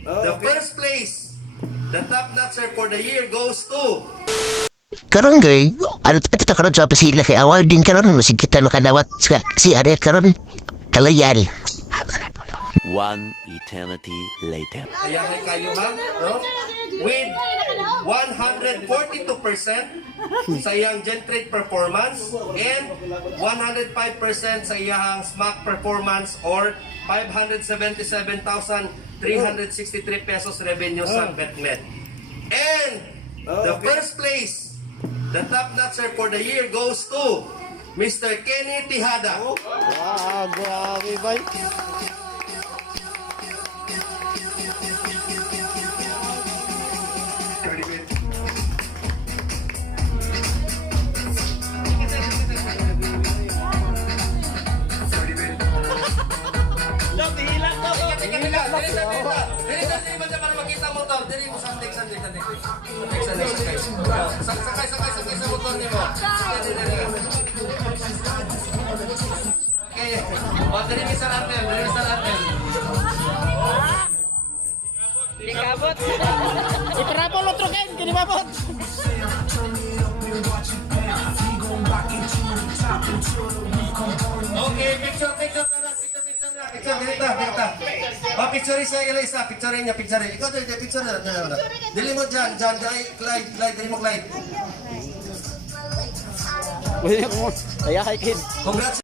The first place, the top notcher for the year goes to... Karon gay, ano ta karon sa pasila kay awal din karon masig kita nakadawat si Are karon kalayan. One eternity later. Ayan ay kayo ha, no? With 142% sa iyang Gentrade performance and 105% sa iyang SMAC performance or 577,363 pesos revenue sa BetMed. And the first place, the top notcher for the year goes to Mr. Kenny Tijada. Grabe ba? Para makita motor, dili mo sandik sa motor nimo. Okay, dili sa natin. Ikabot. Iparapol otro ken, kini babot. Okay, picture dito. Picture isa. Picture niya. Ikaw dito, picture na. Dili mo dyan, Clyde, dili mo Clyde. Kaya kay kid. Congrats.